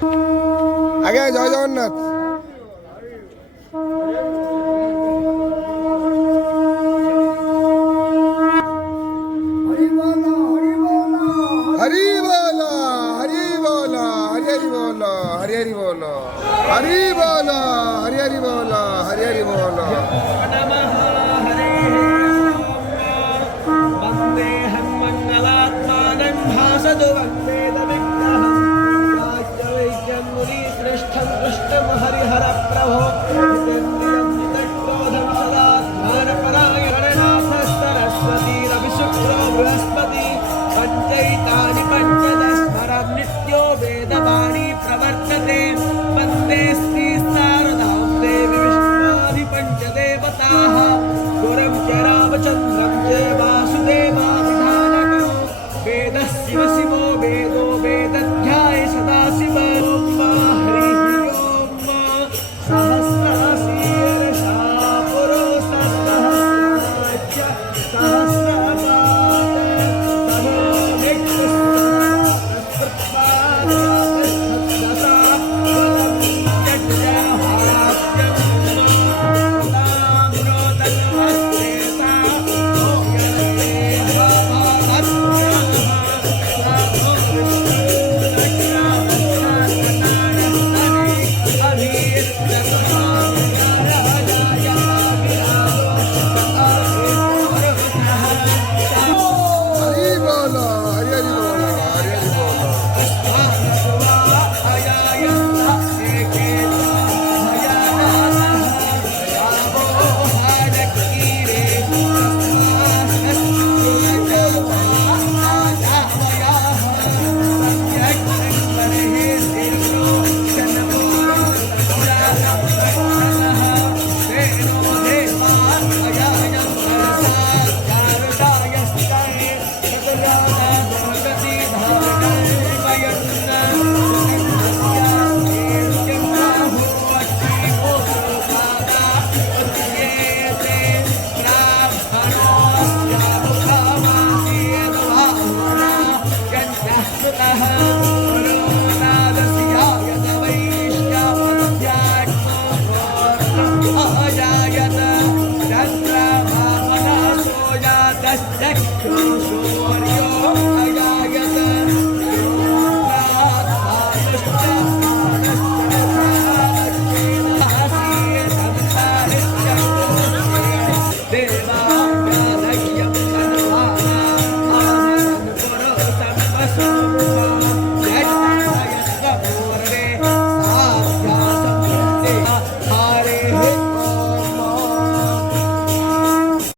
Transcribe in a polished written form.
আগে জয় জগন্নাথ। हरि बोलो हरि बोलो हरि हरि बोलो हरि हरि बोलो हरि बोलो हरि हरि बोलो हरि हरि बोलो। वन्देऽहं मङ्गलात्मानं भासतु वन्देदविग्रहं वाच्यवैक्यं मुनिश्रेष्ठं कृष्णं हरिहरप्रभो नित्यक्रोधं सदात्मानपरायणनाथ सरस्वतीरविशुक्रो बृहस्पति पञ्चैतानि पञ्चदस्मरं नित्यो वेदवाणी प्रवर्तते।